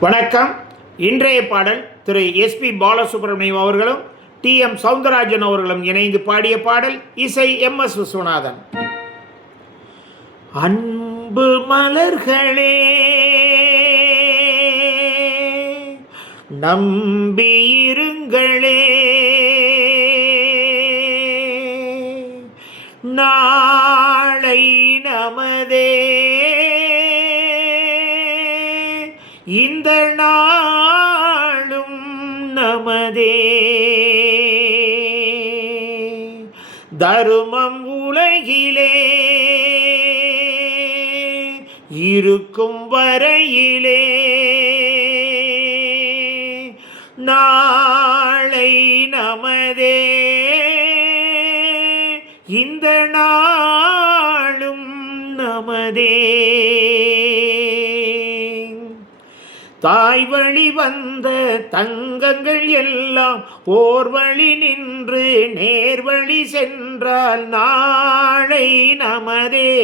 வணக்கம். இன்றைய பாடல் திரு எஸ்பி பாலசுப்ரமணியம் அவர்களும் டி.எம். சௌந்தரராஜன் அவர்களும் இணைந்து பாடிய பாடல். இசை எம்.எஸ். விஸ்வநாதன். அன்பு மலர்களே, நம்பியிருங்களே, நாளை நமதே, இந்த நாளும் நமதே. தருமம் உலகிலே இருக்கும் வரையிலே, நாளை நமதே, இந்த நாளும் நமதே. தாய் வழி வந்த தங்கங்கள் எல்லாம் ஓர் வழி நின்று நேர்வழி சென்றால் நாளை நமதே.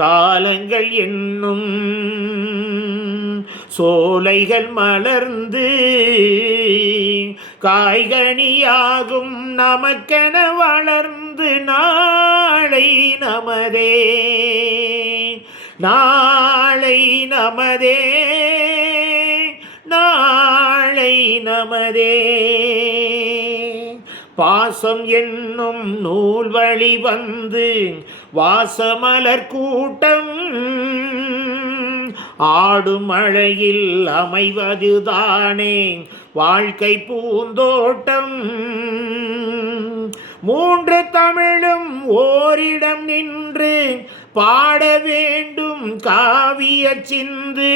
காலங்கள் என்னும் சோலைகள் மலர்ந்து காய்கனியாகும் நமக்கென வளர்ந்து நாளை நமதே, நாளை நமதே, நாளை நமதே. பாசம் என்னும் நூல் வழி வந்து வாசமலர் கூட்டம் ஆடும் மழையில் அமைவதுதானே வாழ்க்கை பூந்தோட்டம். மூன்று தமிழும் ஓரிடம் நின்று பாட வேண்டும் காவிய சிந்து.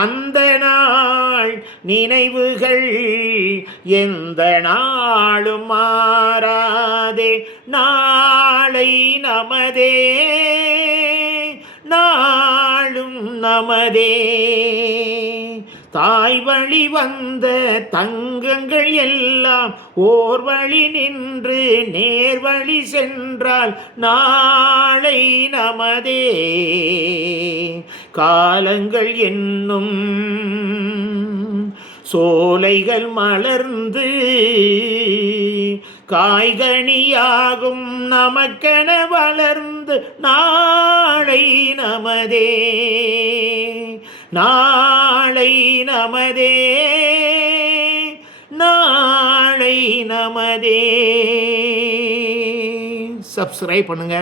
அந்த நாள் நினைவுகள் எந்த நாளும் மாறாதே. நாளை நமதே, நாளும் நமதே. தாய் வழி வந்த தங்கங்கள் எல்லாம் ஓர் வழி நின்று நேர்வழி சென்றால் நாளை நமதே. காலங்கள் என்னும் சோலைகள் மலர்ந்து காய்கனியாகும் நமக்கென வளர்ந்து நாளை நமதே, நாளை நமதே, நாளை நமதே. சப்ஸ்கிரைப் பண்ணுங்க.